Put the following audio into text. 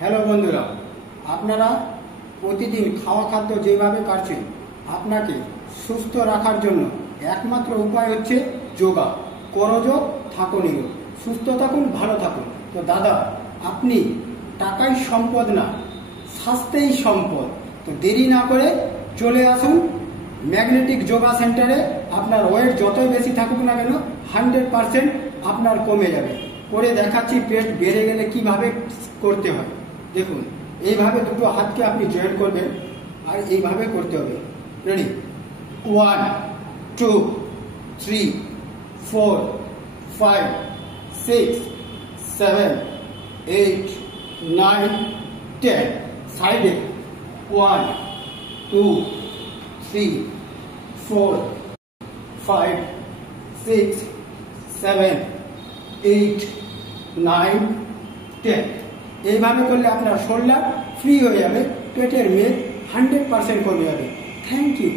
Hello বন্ধুরা, আপনারা প্রতিদিন খাওয়া খাদ্য যেভাবে খাচ্ছেন আপনাকে সুস্থ রাখার জন্য একমাত্র উপায় হচ্ছে যোগা। করযোগ, থাকো নিরোগ, সুস্থ থাকুন, ভালো থাকুন। তো দাদা, আপনি টাকাই সম্পদ না, স্বাস্থ্যই সম্পদ। তো দেরি না করে চলে আসুন ম্যাগনেটিক যোগা সেন্টারে। আপনার ওয়েট যতই বেশি থাকুক না কেন 100% আপনার কমে যাবে। করে দেখাচ্ছি পেট বেড়ে গেলে কিভাবে করতে হয়। দেখুন, এইভাবে দুটো হাতকে আপনি জয়েন করবেন আর এইভাবে করতে হবে। রেডি? 1 2 3 4 5 6 7 8 9 10। সাইডে 1 2 3 4 5 6 7 8 9 10। এইভাবে করলে আপনার শোল্ডার ফ্রি হয়ে যাবে, পেটের মেদ 100% কমে যাবে। Thank you.